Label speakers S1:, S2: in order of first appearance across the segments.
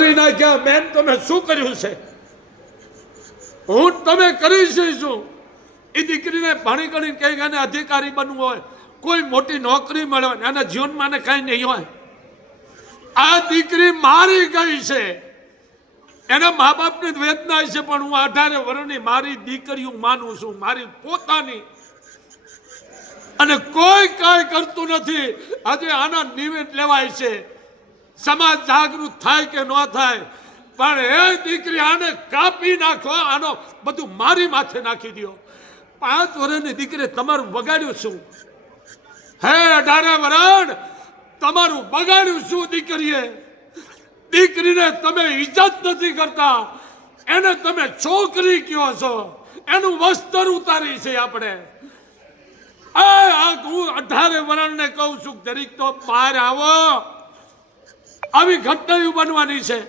S1: કરી નાખ્યા બેન તમે શું કર્યું છે? હું તમે કરી શું? એ દીકરીને ભણી ગણી કંઈક એને અધિકારી બનવું હોય, કોઈ મોટી નોકરી મળે એના જીવનમાં કાંઈ નહીં હોય. આ દીકરી મારી ગઈ છે. એના મા બાપની વેદના છે, પણ હું અઢારે વર્ષની મારી દીકરી હું માનું છું, મારી પોતાની. અને કોઈ કાંઈ કરતું નથી. આજે આના નિવેદ લેવાય છે. સમાજ જાગૃત થાય કે ન થાય, પણ એ દીકરી આને કાપી નાખો, આનો બધું મારી માથે નાખી દો પાંચ વર્ષની દીકરી તમારું બગાડ્યું શું? હે અઢારે વરણ, તમારું બગાડ્યું શું દીકરીએ? દીકરીને તમે ઇજ્જત નથી કરતા, એને તમે છોકરી કયો છો? એનું વસ્ત્ર ઉતારી છે આપણે. હું અઢારે વરણને કહું છું દરેક તો બહાર આવો. આવી ઘટનાઓ બનવાની છે.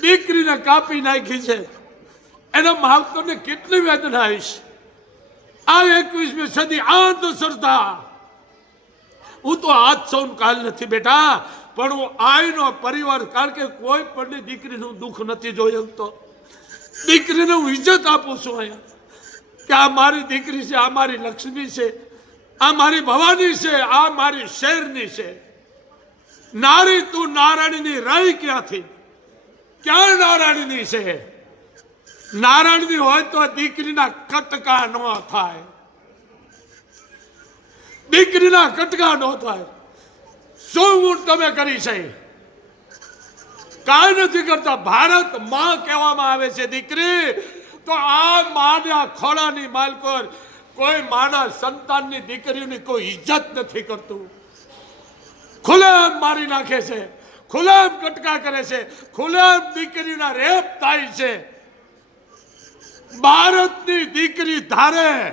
S1: દીકરીને કાપી નાખી છે. એના માવતરને કેટલી વેદના આવીશ આ એકવીસમી સદી અંધશ્રદ્ધા હું તો આજ સૌ કાલ નથી બેટા, પણ હું આયનો પરિવાર, કારણ કે કોઈ પણ દીકરીનું દુઃખ નથી જોઈ શકતો દીકરીને હું ઇજ્જત આપું છું અહીંયા. કે આ મારી દીકરી છે, આ મારી લક્ષ્મી છે, આ મારી ભવાની છે, આ મારી શેરની છે. નારી તું નારાયણની રહી ક્યાંથી? ક્યાં નારાયણની છે? નારાયણની હોય તો દીકરીના કટકા ન થાય. દીકરીના કટકા ન થાય. શું હું તમે કરી છે? કાંઈ નથી કરતા. ભારતમાં કહેવામાં આવે છે, દીકરી, તો આ માના ખોળાની માલકોર કોઈ માના સંતાનની દીકરીઓની કોઈ ઇજ્જત નથી કરતું. ખુલ્લેઆમ મારી નાખે છે. ખુલ્લેઆમ કટકા કરે છે. ખુલ્લેઆમ દીકરીના રેપ થાય છે. ભારતની દીકરી ધારે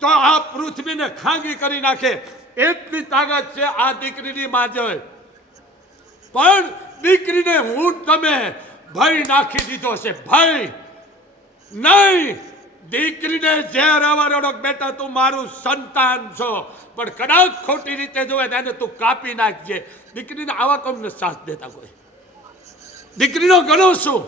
S1: તો આ પૃથ્વીને ખાંગી કરી નાખે. એટલી તાકાત છે આ દીકરીની માજે. પણ દીકરીને હું તમે ભય નાખી દીધો છે. ભય નહીં. દીકરીને જે રવાડો બેટા, તું મારું સંતાન છો. પણ કદાચ ખોટી રીતે જોવે એને તું કાપી નાખજે. દીકરીને આવા કોમને સાથ દેતા કોઈ? દીકરીનો ગણો શું?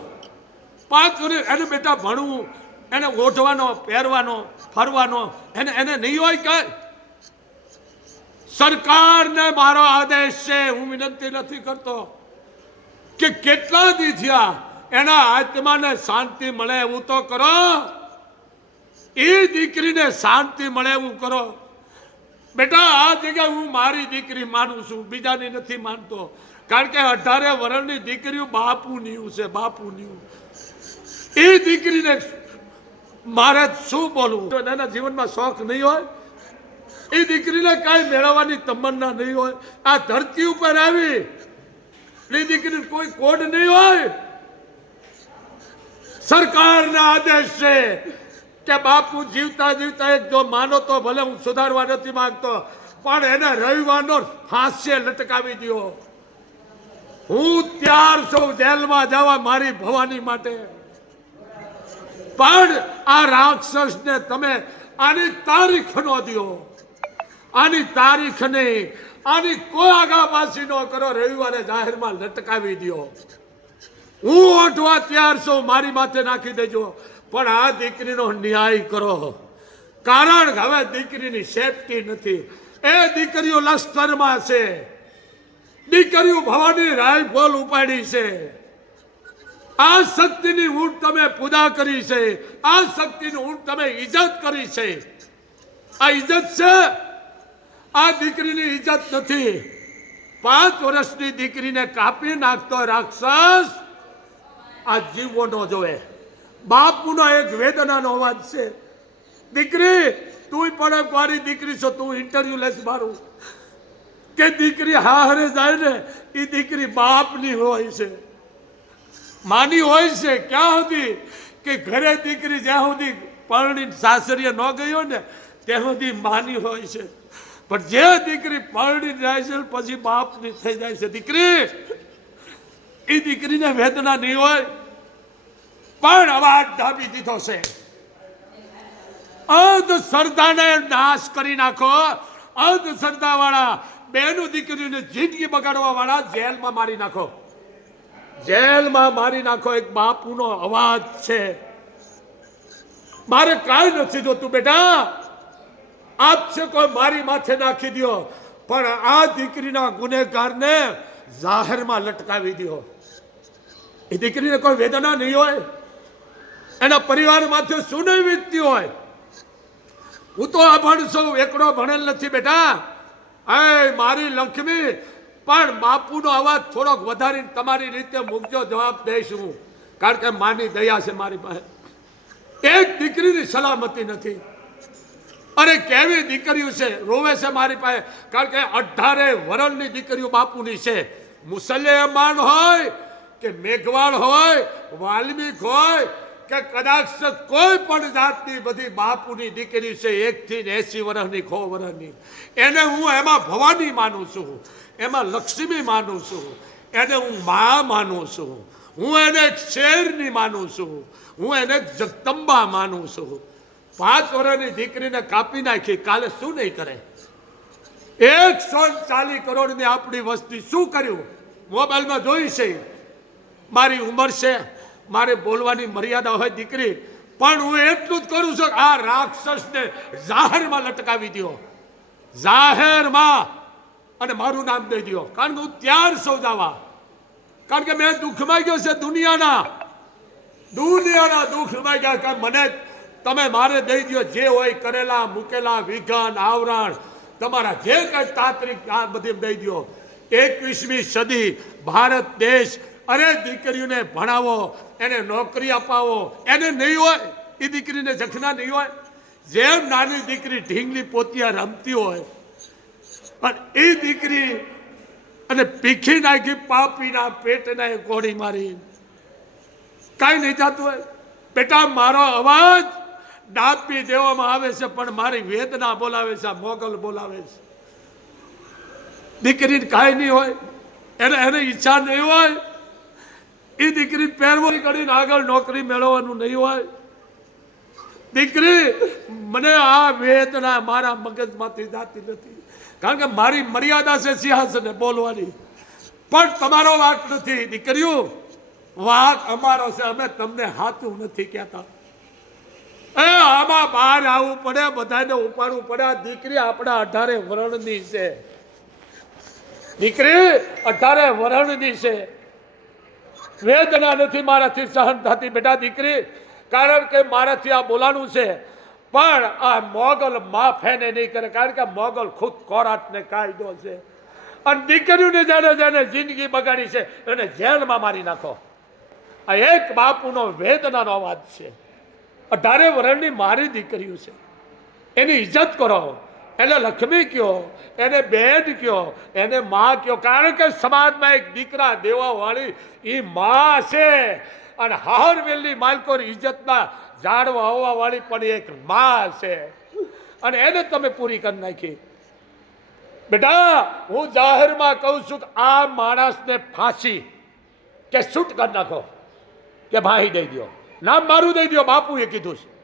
S1: પાંચ વર્ષ એને બેટા ભણવું, એને ઓઢવાનો, પહેરવાનો, ફરવાનો, એને એને નહીં હોય કાંઈ? સરકારને મારો આદેશ છે, હું વિનંતી નથી કરતો કે કેટલા દી થયા એના આત્માને શાંતિ મળે એવું તો કરો. એ દીકરીને શાંતિ મળે એવું કરો. બેટા, આ જગ્યાએ હું મારી દીકરી માનું છું, બીજાની નથી માનતો. કારણ કે અઢારે વર્ષની દીકરીઓ બાપુ નીયું છે બાપુ નીયું એ દીકરીને મારે શું બોલવું? એના જીવનમાં શોખ નહીં હોય, એ દીકરીને કાંઈ મેળવવાની તમન્ના નહીં હોય. આ ધરતી ઉપર આવી એ દીકરીને કોઈ કોડ નહીં હોય. સરકારના આદેશ છે. કે બાપુ જીવતા જીવતા એક જો માનો તો ભલે હું સુધારવા નથી માંગતો, પણ એને રવિવારનો ફાંસીએ લટકાવી દો હું ત્યાર છું જેલમાં જવા મારી ભવાની માટે. પણ આ રાક્ષસને તમે આની તારીખ નો દો આની તારીખ નહીં. આની કોઈ આગાપાસી ન કરો, રવિવારે જાહેરમાં લટકાવી દો હું ઓઠવા ત્યાર છું મારી માથે નાખી દેજો. પણ આ દીકરીનો ન્યાય કરો. કારણ હવે દીકરીની સેફટી નથી. એ દીકરીઓ લશ્કરમાં છે. દીકરીઓ ભવાની રાઇફલ ઉપાડી છે. આ શક્તિની ઊંટ તમે પૂજા કરી છે. આ શક્તિની ઊંટ તમે ઇજ્જત કરી છે. આ ઇજ્જત છે? આ દીકરીની ઇજ્જત નથી. પાંચ વર્ષની દીકરીને કાપી નાખતો રાક્ષસ આ જીવો ન જોવે. બાપુનો એક વેદનાનો અવાજ છે. દીકરી તું પણ એક મારી દીકરી છો, તું ઇન્ટરવ્યુ લઈશ મારું. કે દીકરી હા હારે જાય ને એ દીકરી બાપની હોય છે. માની હોય છે ક્યાં સુધી કે ઘરે દીકરી જ્યાં સુધી પરણી સાસરીએ ન ગયો ને, ત્યાં સુધી માની હોય છે. પણ જે દીકરી પરણી જાય છે પછી બાપની થઈ જાય છે. દીકરી એ દીકરીને વેદના નહીં હોય. પણ અવાજ દાબી દીધો છે. અંધશ્રદ્ધાને નાશ કરી નાખો. અંધશ્રદ્ધા વાળા બેનું દીકરીને જિંદગી બગાડવા વાળા જેલમાં મારી નાખો. જેલમાં મારી નાખો એક બાપુનો અવાજ છે. મારે કાંઈ નથી જોતું બેટા. આપ છે કોઈ મારી માથે નાખી દ્યો, પણ આ દીકરીના ગુનેગારને જાહેરમાં લટકાવી દ્યો. એ દીકરીને કોઈ વેદના નહીં હોય? એના પરિવારમાંથી શું નહીં વીતતી હોય? હું તો અભણ છું, એકડો ભણેલ નથી બેટા. એ મારી લક્ષ્મી, પણ બાપુનો અવાજ થોડોક વધારીને તમારી રીતે મૂકજો, જવાબ દઈશ હું. કારણ કે માની દયા છે મારી પાસે. એક દીકરીની સલામતી નથી. અરે કેવી દીકરીઓ છે? રોવે છે મારી પાસે. કારણ કે અઢારે વરણની દીકરીઓ બાપુની છે. મુસલમાન હોય કે મેઘવાળ હોય, વાલ્મીક હોય કે કદાચ કોઈ પણ જાતની બધી બાપુની દીકરી છે, એકથી ને એસી વર્ષની ખો વર્ષની. એને હું એમાં ભવાની માનું છું. એમાં લક્ષ્મી માનું છું. એને હું મા માનું છું. હું એને શેરની માનું છું. હું એને જગદંબા માનું છું. પાંચ વર્ષની દીકરીને કાપી નાખી, કાલે શું નહીં કરે? એકસો ચાલીસ કરોડની આપણી વસ્તી શું કર્યું? મોબાઈલમાં જોઈ છે. મારી ઉંમર છે. મારે બોલવાની મર્યાદા હોય દીકરી, પણ હું એટલું જ કરું છું આ રાક્ષસને જાહેરમાં લટકાવી દો જાહેરમાં અને મારું નામ દઈ દો કારણ કે હું ત્યાર સૌ જવા. કારણ કે મેં દુઃખમાં ગયો છે દુનિયાના. દુનિયાના દુઃખમાં ગયા કે મને તમે મારે દઈ દો જે હોય કરેલા, મૂકેલા, વિઘન, આવરણ, તમારા જે કંઈ તાંત્રિક આ બધી દઈ દો એકવીસમી સદી ભારત દેશ અરે દીકરીઓને ભણાવો, એને નોકરી અપાવો, એને નહીં હોય, એ દીકરીને જખના નહીં હોય. જેમ નાની દીકરી ઢીંગલી પોતિયા રમતી હોય, પણ એ દીકરી અને પીખી નાખી પાપીના પેટના એ કોડી મારી. કાંઈ નહીં થતું હોય. બેટા, મારો અવાજ ડાપી દેવામાં આવે છે, પણ મારી વેદના બોલાવે છે મોગલ બોલાવે છે. દીકરીને કાંઈ નહીં હોય. એને એને ઈચ્છા નહીં હોય એ દીકરી પહેરવાની કરીને આગળ નોકરી મેળવવાનું નહીં હોય. દીકરી, મને આ વેદના મારા મગજમાંથી જાતી નથી. કારણ કે મારી મર્યાદા છે સિંહાસને બોલવાની. પણ તમારો વાક નથી, દીકરીઓ. વાક અમારો છે, અમે તમને હાથું નથી કહેતા. એ, આમાં બહાર આવવું પડે, બધાને ઉપાડવું પડે. આ દીકરી આપણા અઢારે વરણની છે. દીકરી, અઢારે વરણની છે. વેદના નથી મારાથી સહન થતી બેટા દીકરી. કારણ કે મારાથી આ બોલાનું છે. પણ આ મોગલ માફ એને નહીં કરે. કારણ કે મોગલ ખુદ કોરાટને કાયદો છે. અને દીકરીઓને જાણે જાણે જિંદગી બગાડી છે એને જેલમાં મારી નાખો. આ એક બાપુનો વેદનાનો અવાજ છે. અઢારે વર્ષની મારી દીકરીઓ છે. એની ઇજ્જત કરો. એને લક્ષ્મી કયો, એને બેન કયો, એને મા કયો. કારણ કે સમાજમાં એક દીકરા, દેવાવાળી એ મા છે. અને હારવેલની માલકોર ઇજ્જતના જાળવા હોવા વાળી પણ એક મા છે. અને એને તમે પૂરી કરી નાખી. બેટા, હું જાહેરમાં કહું છું કે આ માણસને ફાંસી કે શૂટ કરી નાખો. કે ભાઈ દઈ દો નામ મારું દઈ દો બાપુએ કીધું છે.